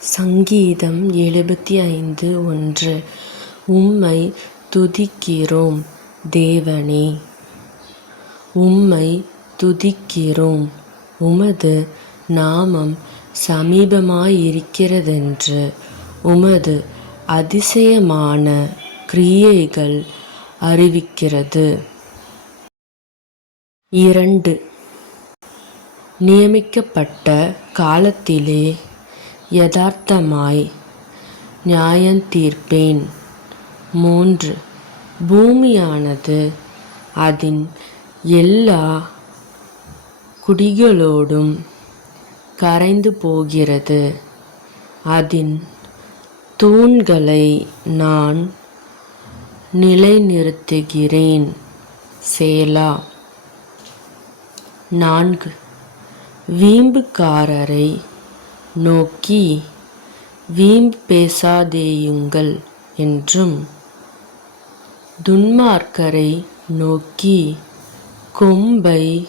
சங்கீதம் எழுபத்தி ஐந்து ஒன்று. உம்மை துதிக்கிறோம் தேவனே. உம்மை துதிக்கிறோம் உமது நாமம் சமீபமாயிருக்கிறதென்று. உமது அதிசயமான கிரியைகள் அறிவிக்கிறது. இரண்டு. நியமிக்கப்பட்ட காலத்திலே யதார்த்தமாய் நியாயந்தீர்ப்பேன். மூன்று. பூமியானது அதன் எல்லா குடிகளோடும் கரைந்து போகிறது. அதன் தூண்களை நான் நிலைநிறுத்துகிறேன். சேலா. நான்கு. வீம்புக்காரரை நோக்கி வீண் பேசாதேயுங்கள் என்றும் துன்மார்க்கரை நோக்கி கொம்பை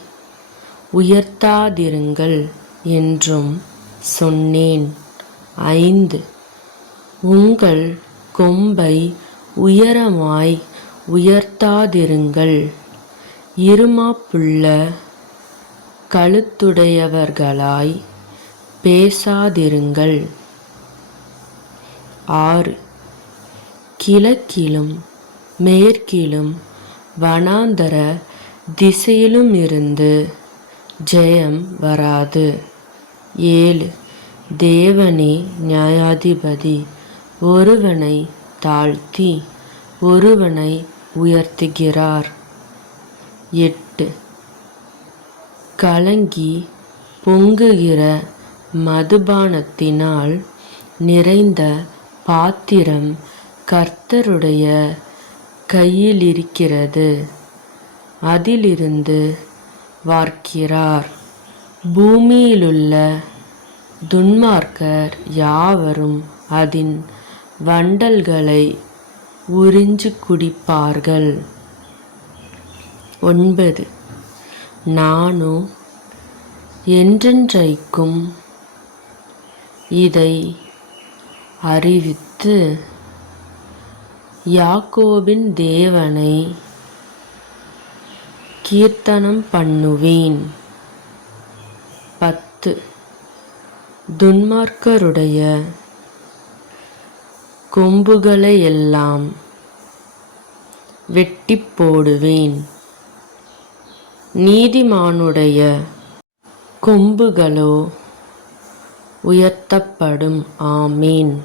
உயர்த்தாதிருங்கள் என்றும் சொன்னேன். ஐந்து உங்கள் கொம்பை உயரமாய் உயர்த்தாதிருங்கள். இருமாப்புள்ள கழுத்துடையவர்களாய் பேசாதிருங்கள். ஆறு. கிழக்கிலும் மேற்கிலும் வனாந்தர திசையிலுமிருந்து ஜெயம் வராது. ஏழு. தேவனே நியாயாதிபதி ஒருவனை தாழ்த்தி ஒருவனை உயர்த்துகிறார். எட்டு. கலங்கி பொங்குகிற மதுபானத்தினால் நிறைந்த பாத்திரம் கர்த்தருடைய கையிலிருக்கிறது. அதிலிருந்து வார்க்கிறார் பூமியிலுள்ள துன்மார்க்கர் யாவரும் அதன் வண்டல்களை உறிஞ்சு குடிப்பார்கள். ஒன்பது. நானும் என்றென்றைக்கும் இதை அறிவித்து யாக்கோபின் தேவனை கீர்த்தனம் பண்ணுவேன். பத்து. துன்மார்க்கருடைய கொம்புகளையெல்லாம் வெட்டி போடுவேன். நீதிமானுடைய கொம்புகளோ உயர்த்தப்படும். ஆமீன்.